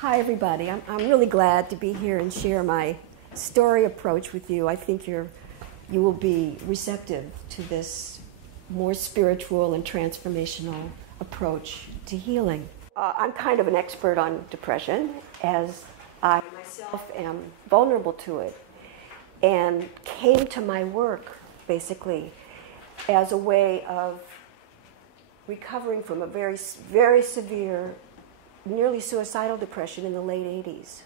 Hi, everybody. I'm really glad to be here and share my story approach with you. I think you will be receptive to this more spiritual and transformational approach to healing. I'm kind of an expert on depression, as I myself am vulnerable to it, and came to my work basically as a way of recovering from a very, very severe, nearly suicidal depression in the late 80s.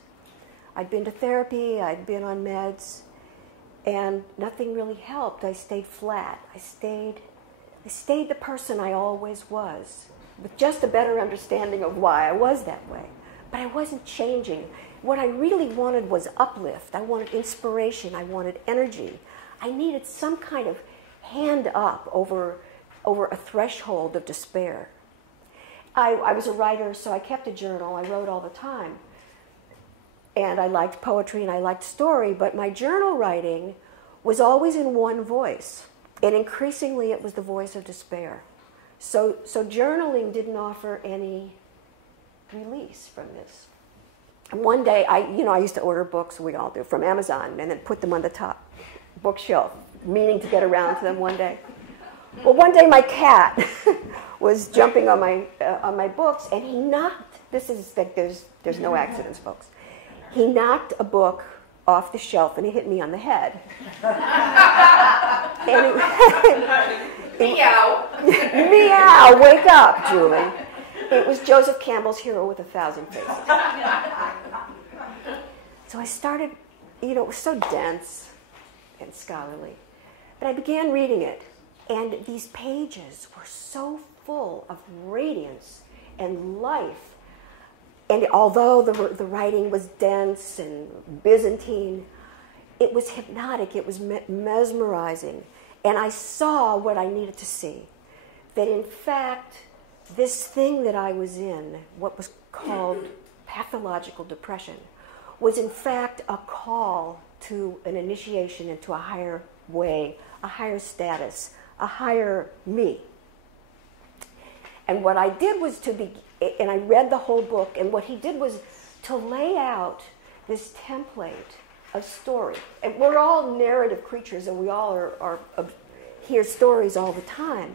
I'd been to therapy, I'd been on meds, and nothing really helped. I stayed flat. I stayed the person I always was, with just a better understanding of why I was that way. But I wasn't changing. What I really wanted was uplift. I wanted inspiration. I wanted energy. I needed some kind of hand up over a threshold of despair. I was a writer, so I kept a journal. I wrote all the time. And I liked poetry and I liked story, but my journal writing was always in one voice. And increasingly it was the voice of despair. So journaling didn't offer any release from this. And one day, I used to order books, we all do, from Amazon, and then put them on the top bookshelf, meaning to get around to them one day. Well, one day my cat was jumping on my books, and he knocked. This is like there's no accidents, folks. He knocked a book off the shelf, and he hit me on the head. Meow. Meow! Wake up, Julie. It was Joseph Campbell's Hero with 1,000 Faces. So I started. It was so dense and scholarly, but I began reading it. And these pages were so full of radiance and life. And although the writing was dense and Byzantine, it was hypnotic, it was mesmerizing. And I saw what I needed to see. That in fact, this thing that I was in, what was called pathological depression, was in fact a call to an initiation into a higher way, a higher status, a higher me. And what I did was and I read the whole book, and what he did was to lay out this template of story. And we're all narrative creatures, and we all hear stories all the time.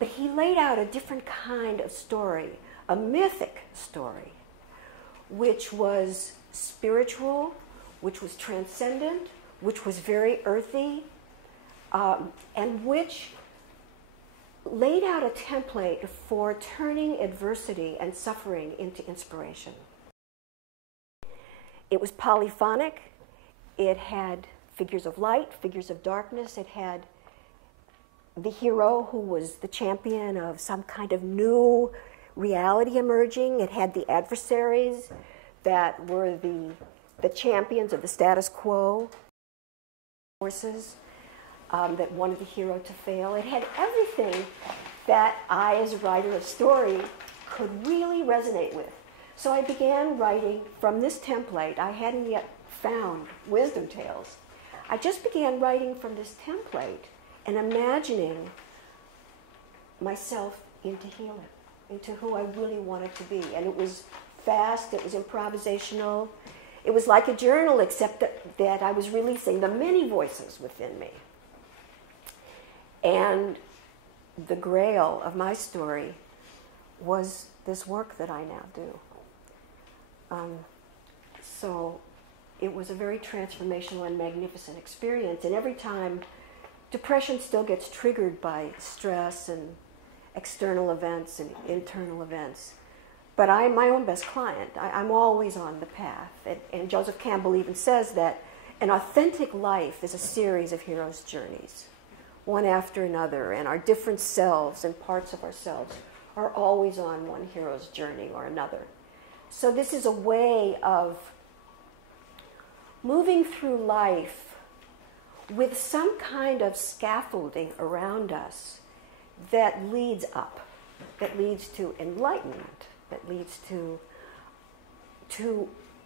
But he laid out a different kind of story, a mythic story, which was spiritual, which was transcendent, which was very earthy, and which laid out a template for turning adversity and suffering into inspiration. It was polyphonic. It had figures of light, figures of darkness. It had the hero who was the champion of some kind of new reality emerging. It had the adversaries that were the champions of the status quo forces. That wanted the hero to fail. It had everything that I, as a writer of story, could really resonate with. So I began writing from this template. I hadn't yet found wisdom tales. I just began writing from this template and imagining myself into healing, into who I really wanted to be. And it was fast, it was improvisational. It was like a journal, except that I was releasing the many voices within me. And the grail of my story was this work that I now do. So it was a very transformational and magnificent experience. And every time, depression still gets triggered by stress and external events and internal events. But I'm my own best client. I'm always on the path. And Joseph Campbell even says that an authentic life is a series of hero's journeys, one after another, and our different selves and parts of ourselves are always on one hero's journey or another. So this is a way of moving through life with some kind of scaffolding around us that leads up, that leads to enlightenment, that leads to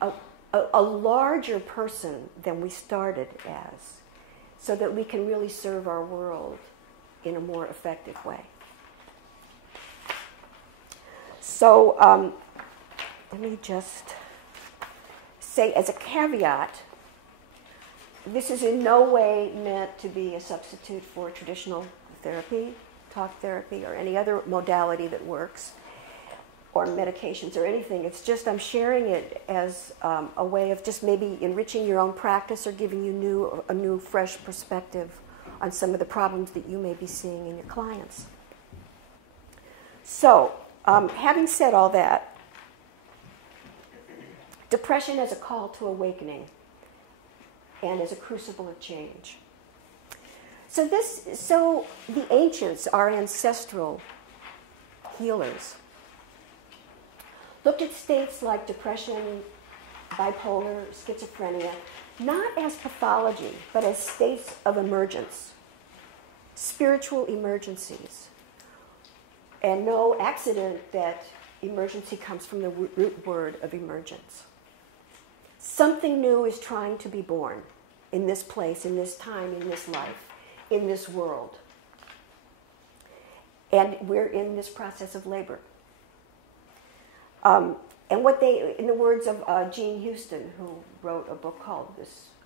a larger person than we started as, so that we can really serve our world in a more effective way. So let me just say as a caveat, this is in no way meant to be a substitute for traditional therapy, talk therapy, or any other modality that works, or medications or anything. It's just I'm sharing it as a way of just maybe enriching your own practice or giving you a new, fresh perspective on some of the problems that you may be seeing in your clients. So, having said all that, depression as a call to awakening and as a crucible of change. So the ancients, our ancestral healers, looked at states like depression, bipolar, schizophrenia, not as pathology, but as states of emergence, spiritual emergencies. And no accident that emergency comes from the root word of emergence. Something new is trying to be born in this place, in this time, in this life, in this world. And we're in this process of labor. And what they, in the words of Jean Houston, who wrote a book called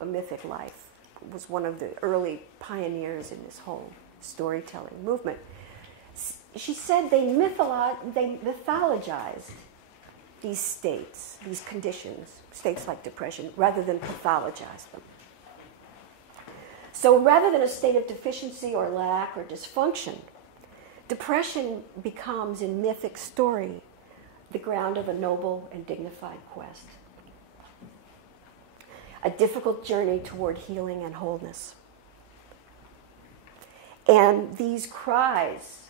A Mythic Life, was one of the early pioneers in this whole storytelling movement. She said they mythologized these states, these conditions, states like depression, rather than pathologize them. So rather than a state of deficiency or lack or dysfunction, depression becomes, in mythic story, the ground of a noble and dignified quest. A difficult journey toward healing and wholeness. And these cries,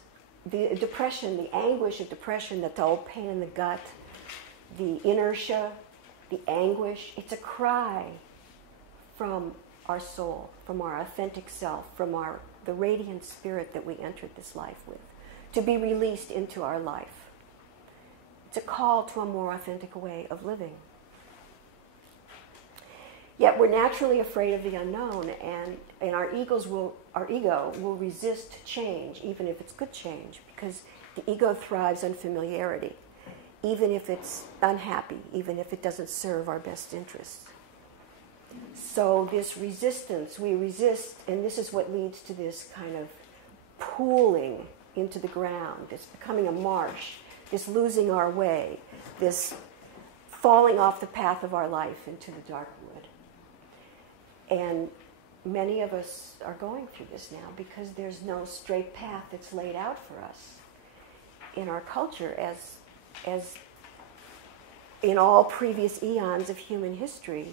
the depression, the anguish of depression, the dull pain in the gut, the inertia, the anguish, it's a cry from our soul, from our authentic self, from the radiant spirit that we entered this life with, to be released into our life. It's a call to a more authentic way of living. Yet we're naturally afraid of the unknown, and our ego will resist change, even if it's good change, because the ego thrives on familiarity, even if it's unhappy, even if it doesn't serve our best interests. So this resistance, we resist, and this is what leads to this kind of pooling into the ground, this becoming a marsh, this losing our way, this falling off the path of our life into the dark wood. And many of us are going through this now because there's no straight path that's laid out for us in our culture, as in all previous eons of human history.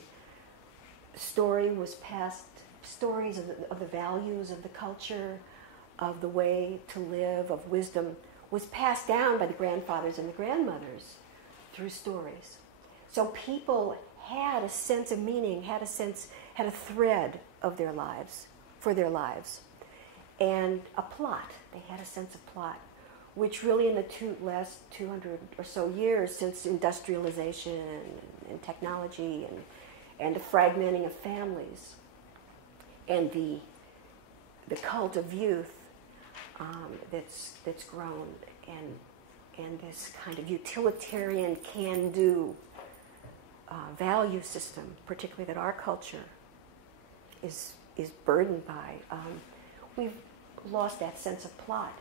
Story was passed, stories of the values of the culture, of the way to live, of wisdom, was passed down by the grandfathers and the grandmothers through stories. So people had a sense of meaning, had a thread of their lives, for their lives, and a plot. They had a sense of plot, which really in the last 200 or so years since industrialization and technology and the fragmenting of families and the cult of youth that's grown, and this kind of utilitarian can-do value system, particularly that our culture is burdened by, we've lost that sense of plot.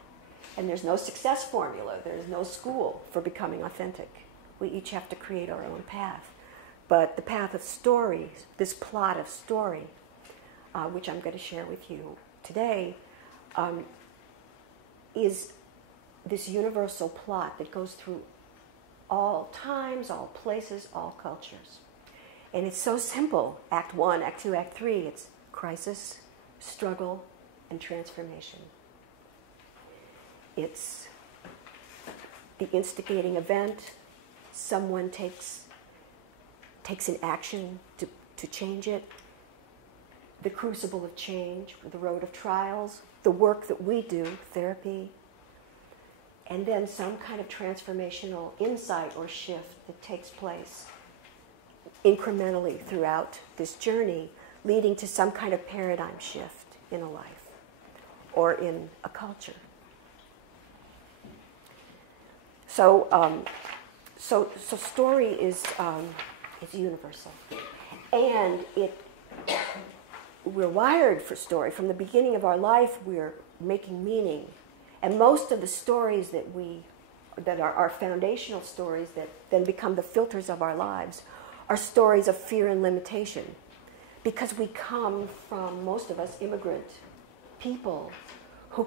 And there's no success formula. There's no school for becoming authentic. We each have to create our own path. But the path of stories, this plot of story, which I'm going to share with you today, is this universal plot that goes through all times, all places, all cultures. And it's so simple. Act 1, Act 2, Act 3. It's crisis, struggle, and transformation. It's the instigating event. Someone takes an action to change it. The crucible of change, the road of trials, the work that we do, therapy, and then some kind of transformational insight or shift that takes place incrementally throughout this journey, leading to some kind of paradigm shift in a life or in a culture. So story is It's universal. And we're wired for story. From the beginning of our life, we're making meaning. And most of the stories that are our foundational stories that then become the filters of our lives are stories of fear and limitation. Because we come from, most of us, immigrant people who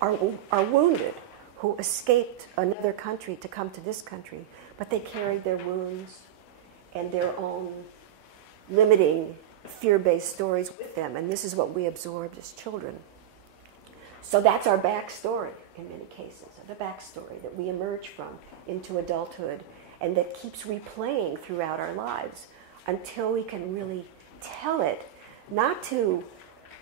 are wounded, who escaped another country to come to this country, but they carried their wounds and their own limiting, fear-based stories with them, and this is what we absorbed as children. So that's our backstory in many cases, the backstory that we emerge from into adulthood and that keeps replaying throughout our lives until we can really tell it, not to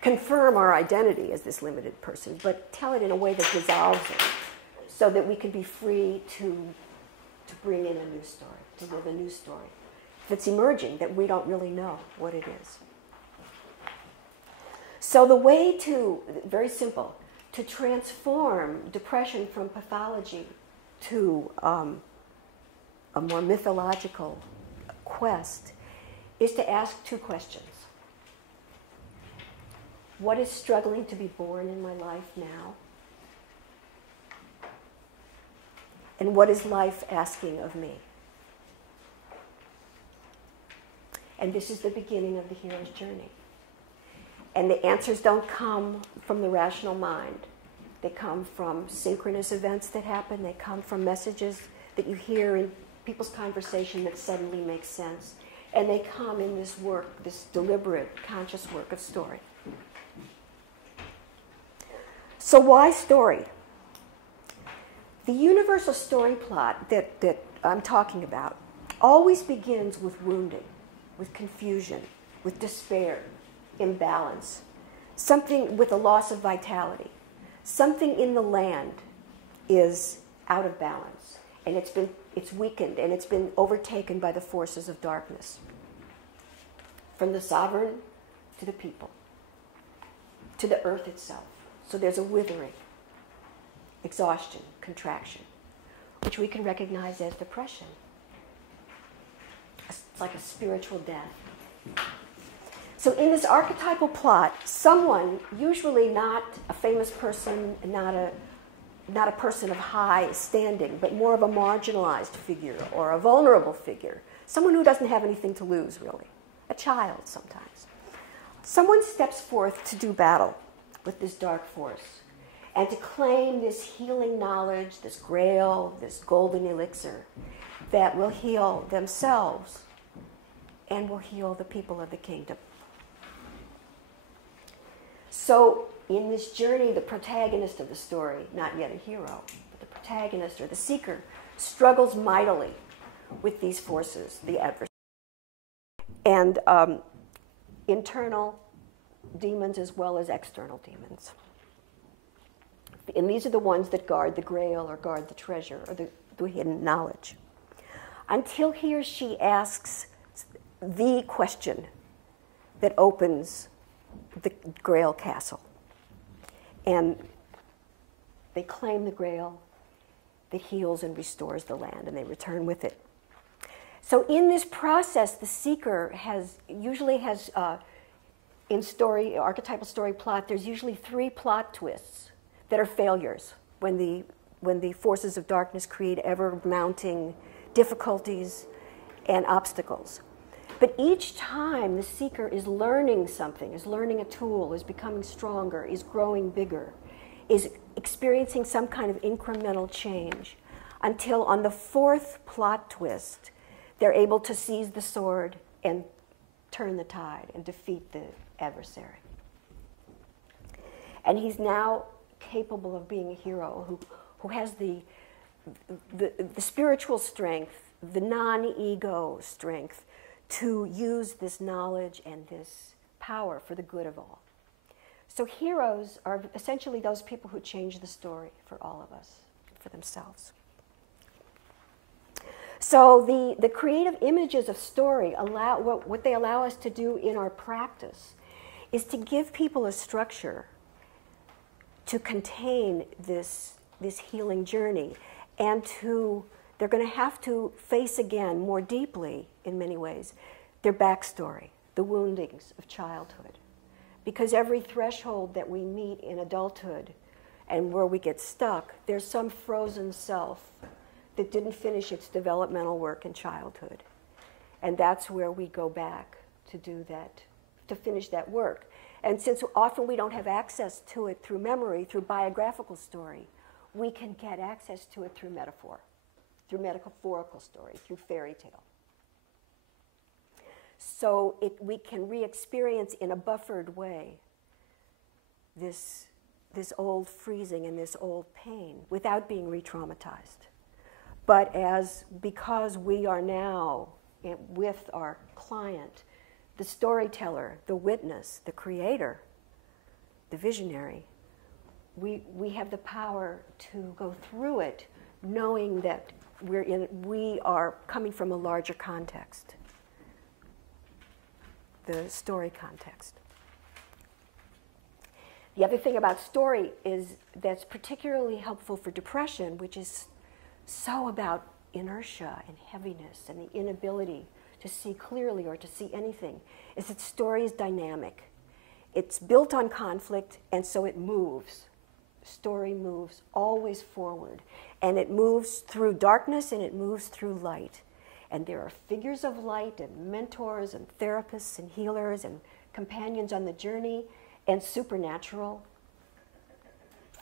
confirm our identity as this limited person, but tell it in a way that dissolves it so that we can be free to bring in a new story, to live a new story that's emerging, that we don't really know what it is. So the way to, very simple, to transform depression from pathology to a more mythological quest is to ask two questions. What is struggling to be born in my life now? And what is life asking of me? And this is the beginning of the hero's journey. And the answers don't come from the rational mind. They come from synchronous events that happen. They come from messages that you hear in people's conversation that suddenly make sense. And they come in this work, this deliberate, conscious work of story. So why story? The universal story plot that I'm talking about always begins with wounding, with confusion, with despair, imbalance, something with a loss of vitality. Something in the land is out of balance, and it's weakened, and it's been overtaken by the forces of darkness. From the sovereign to the people, to the earth itself. So there's a withering, exhaustion, contraction, which we can recognize as depression. It's like a spiritual death. So in this archetypal plot, someone, usually not a famous person, not a person of high standing, but more of a marginalized figure or a vulnerable figure, someone who doesn't have anything to lose, really, a child sometimes. Someone steps forth to do battle with this dark force and to claim this healing knowledge, this grail, this golden elixir that will heal themselves and will heal the people of the kingdom. So in this journey, the protagonist of the story, not yet a hero, but the protagonist or the seeker, struggles mightily with these forces, the adversary. And internal demons as well as external demons. And these are the ones that guard the grail or guard the treasure or the hidden knowledge. Until he or she asks the question that opens the grail castle. And they claim the grail that heals and restores the land, and they return with it. So in this process, the seeker usually has in story, archetypal story plot, there's usually 3 plot twists that are failures when the forces of darkness create ever-mounting difficulties and obstacles. But each time the seeker is learning something, is learning a tool, is becoming stronger, is growing bigger, is experiencing some kind of incremental change, until on the 4th plot twist, they're able to seize the sword and turn the tide and defeat the adversary. And he's now capable of being a hero who has the spiritual strength, the non-ego strength to use this knowledge and this power for the good of all. So heroes are essentially those people who change the story for all of us, for themselves. So the creative images of story what they allow us to do in our practice is to give people a structure to contain this healing journey and to they're going to have to face again more deeply, in many ways, their backstory, the woundings of childhood. Because every threshold that we meet in adulthood and where we get stuck, there's some frozen self that didn't finish its developmental work in childhood. And that's where we go back to do that, to finish that work. And since often we don't have access to it through memory, through biographical story, we can get access to it through metaphor, through metaphorical story, through fairy tale. So we can re-experience in a buffered way this old freezing and this old pain without being re-traumatized. But because we are now with our client, the storyteller, the witness, the creator, the visionary, we have the power to go through it knowing that we are coming from a larger context, the story context. The other thing about story is that's particularly helpful for depression, which is so about inertia and heaviness and the inability to see clearly or to see anything, is that story is dynamic. It's built on conflict, and so it moves. Story moves always forward, and it moves through darkness and it moves through light. And there are figures of light and mentors and therapists and healers and companions on the journey and supernatural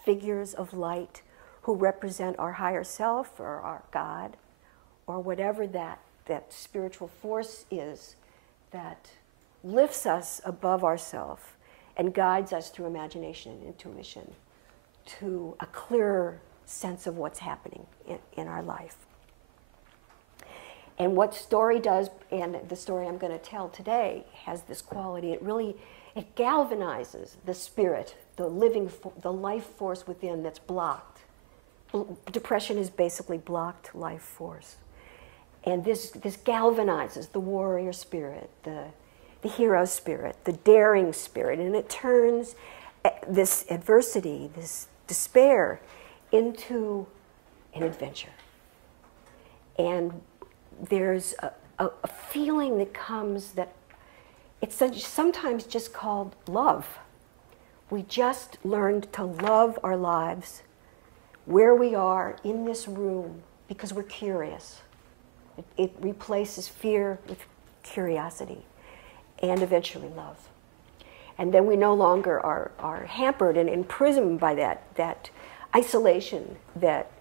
figures of light who represent our higher self or our God or whatever that spiritual force is that lifts us above ourself and guides us through imagination and intuition to a clearer sense of what's happening in our life. And what story does, and the story I'm going to tell today has this quality, it galvanizes the spirit, the life force within that's blocked. Depression is basically blocked life force. And this galvanizes the warrior spirit, the hero spirit, the daring spirit, and it turns this adversity, this despair, into an adventure. And there's a feeling that comes that it's sometimes just called love. We just learned to love our lives where we are in this room because we're curious. It replaces fear with curiosity and eventually love. And then we no longer are hampered and imprisoned by that isolation that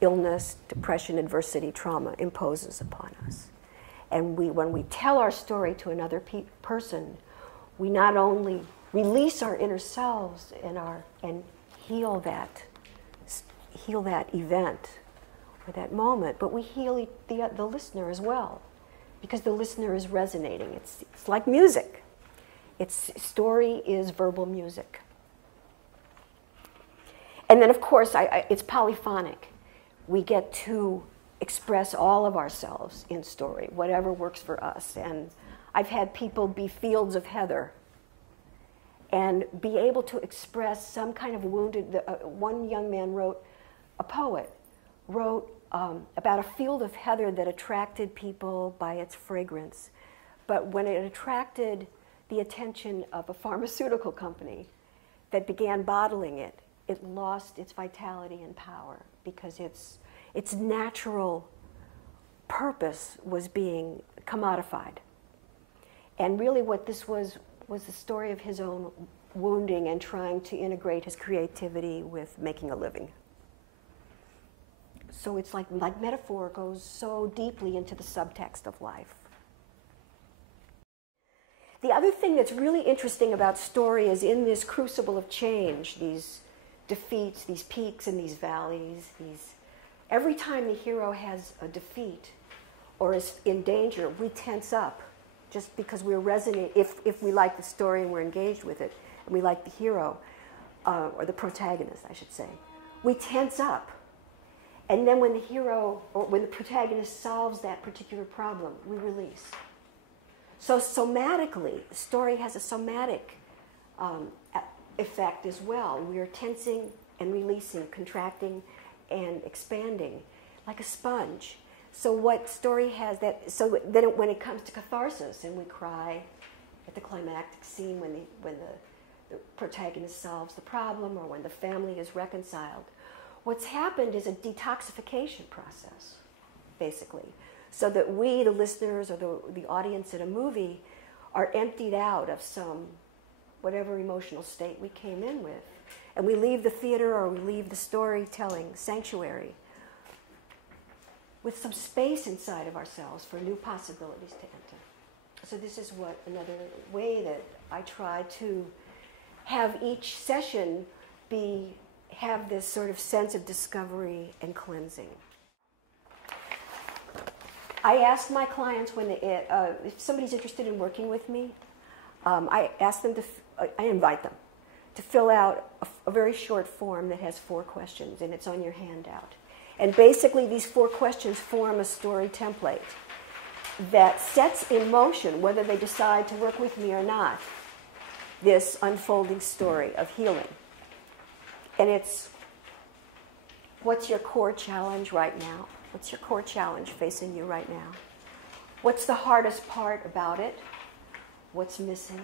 illness, depression, adversity, trauma imposes upon us. And when we tell our story to another person, we not only release our inner selves and heal that event or that moment, but we heal the listener as well, because the listener is resonating. It's like music. Story is verbal music. And then, of course, it's polyphonic. We get to express all of ourselves in story, whatever works for us. And I've had people be fields of heather and be able to express some kind of wounded. One young man a poet wrote about a field of heather that attracted people by its fragrance. But when it attracted the attention of a pharmaceutical company that began bottling it, it lost its vitality and power because its natural purpose was being commodified. And really what this was the story of his own wounding and trying to integrate his creativity with making a living. So it's like metaphor goes so deeply into the subtext of life. The other thing that's really interesting about story is in this crucible of change, these defeats, these peaks and these valleys, every time the hero has a defeat or is in danger, we tense up just because we're resonating. If we like the story and we're engaged with it, and we like the hero, or the protagonist, I should say, we tense up. And then when the hero, or when the protagonist solves that particular problem, we release. So somatically, the story has a somatic effect as well. We are tensing and releasing, contracting and expanding. like a sponge. So what story has that? So then when it comes to catharsis, and we cry at the climactic scene when the protagonist solves the problem, or when the family is reconciled, what's happened is a detoxification process, basically, so that we, the listeners or the audience at a movie, are emptied out of some whatever emotional state we came in with, and we leave the theater or we leave the storytelling sanctuary with some space inside of ourselves for new possibilities to enter. So this is another way that I try to have each session have this sort of sense of discovery and cleansing. I ask my clients if somebody's interested in working with me, I invite them to fill out a very short form that has 4 questions, and it's on your handout. And basically, these 4 questions form a story template that sets in motion, whether they decide to work with me or not, this unfolding story of healing. And it's, what's your core challenge right now? What's your core challenge facing you right now? What's the hardest part about it? What's missing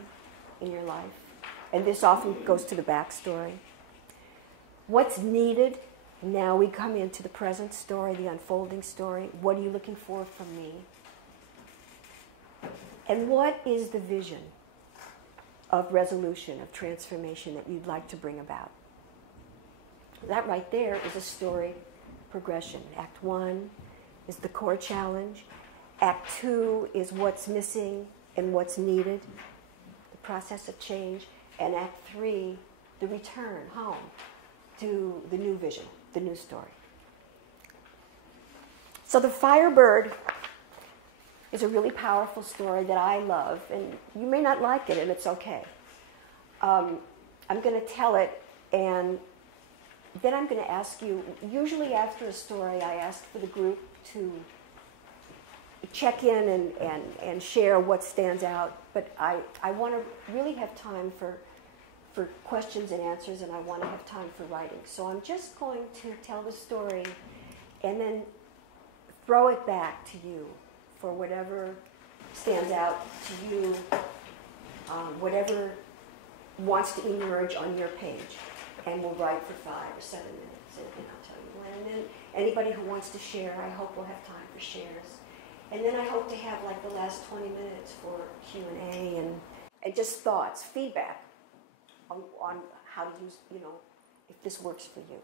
in your life? And this often goes to the backstory. What's needed? Now we come into the present story, the unfolding story. What are you looking for from me? And what is the vision of resolution, of transformation that you'd like to bring about? That right there is a story progression. Act 1 is the core challenge. Act 2 is what's missing and what's needed, the process of change. And Act 3, the return home to the new vision, the new story. So the Firebird is a really powerful story that I love, and you may not like it, and it's okay. I'm going to tell it, and then I'm going to ask you, usually after a story, I ask for the group to check in and share what stands out, but I want to really have time for questions and answers, and I want to have time for writing. So I'm just going to tell the story and then throw it back to you for whatever stands out to you, whatever wants to emerge on your page. And we'll write for 5 or 7 minutes, and I'll tell you when. And then anybody who wants to share, I hope we'll have time for shares. And then I hope to have like the last 20 minutes for Q&A and just thoughts, feedback on how to use, if this works for you.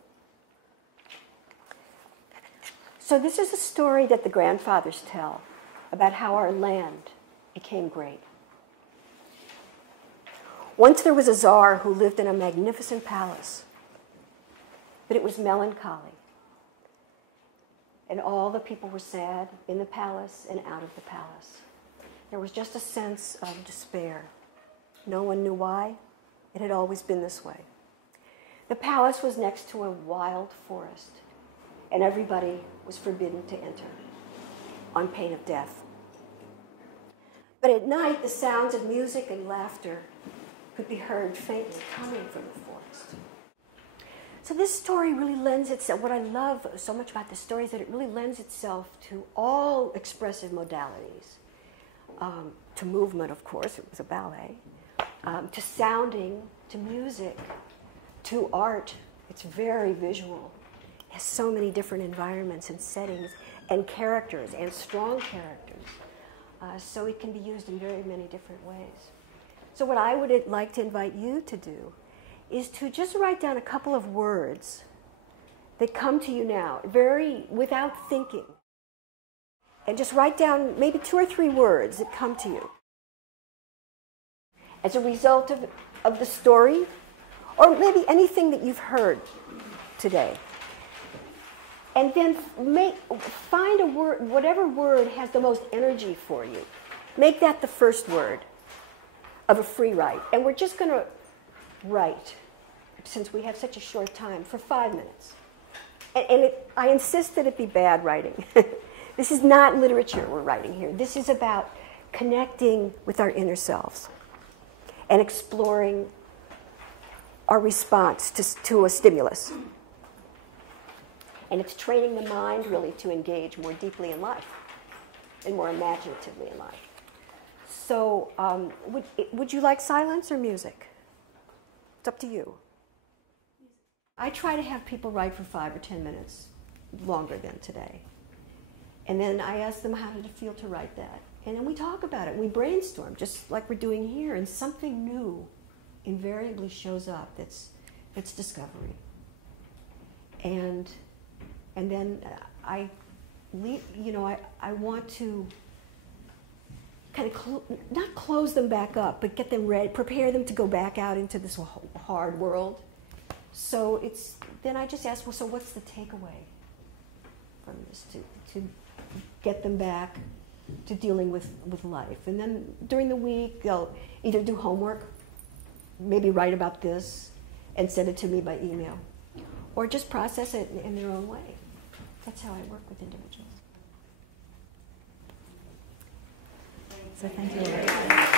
So this is a story that the grandfathers tell about how our land became great. Once there was a czar who lived in a magnificent palace, but it was melancholy. And all the people were sad in the palace and out of the palace. There was just a sense of despair. No one knew why. It had always been this way. The palace was next to a wild forest, and everybody was forbidden to enter on pain of death. But at night, the sounds of music and laughter could be heard faintly coming from the forest. So this story really lends itself, what I love so much about this story is that it really lends itself to all expressive modalities. To movement, of course, it was a ballet, to sounding, to music, to art. It's very visual. It has so many different environments and settings and characters and strong characters. So it can be used in very many different ways. So what I would like to invite you to do is to just write down a couple of words that come to you now, without thinking. And just write down maybe 2 or 3 words that come to you as a result of the story, or maybe anything that you've heard today. And then find a word, whatever word has the most energy for you. Make that the first word of a free write. And we're just going to write, since we have such a short time, for 5 minutes. I insist that it be bad writing. This is not literature we're writing here. This is about connecting with our inner selves and exploring our response to a stimulus. And it's training the mind really to engage more deeply in life and more imaginatively in life. So would you like silence or music? It's up to you. I try to have people write for 5 or 10 minutes, longer than today. And then I ask them how did it feel to write that. And then we talk about it. We brainstorm, just like we're doing here. And something new invariably shows up that's discovery. And then I want to kind of not close them back up, but get them ready, prepare them to go back out into this hard world. So then I just ask, well, so what's the takeaway from this to get them back to dealing with life? And then during the week, they'll either do homework, maybe write about this, and send it to me by email, or just process it in their own way. That's how I work with individuals. So thank you.